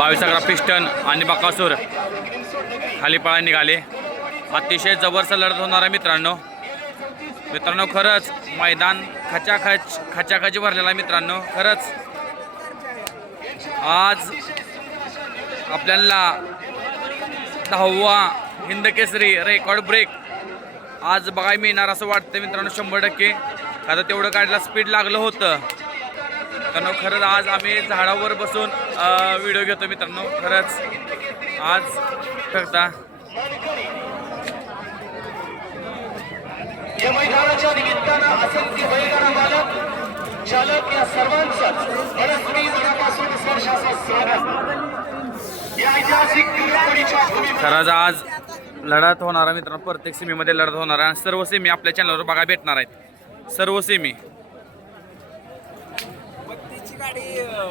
बावीस अकरा पिस्टन आणि बकासूर खाली पळा निघाले. अतिशय जबरदस्त लढत होणार आहे मित्रांनो. मित्रांनो खरंच मैदान खचाखच खचाखच भरलेला आहे मित्रांनो. खरंच आज आपल्याला दहावा हिंद केसरी रेकॉर्ड ब्रेक आज बघायला मिळणार असं वाटतं मित्रांनो शंभर टक्के. आता तेवढं गाडीला स्पीड लागलं होतं. मित्रांनो खरंच आज आम्ही झाडावर बसून व्हिडिओ घेतो मित्रांनो. खरंच आज बघता या मैदानाच्या निमित्तानं असंख्य बैलगाडा मालक चालक या सर्वांचं स्पर्शाचं स्वागत. या ऐतिहासिक खरंच आज लढत होणार मित्रांनो. प्रत्येक सीमेमध्ये लढत होणार आणि सर्व सेमी आपल्या चॅनलवर बघायला भेटणार आहेत. सर्व सेमी. Tigarinho!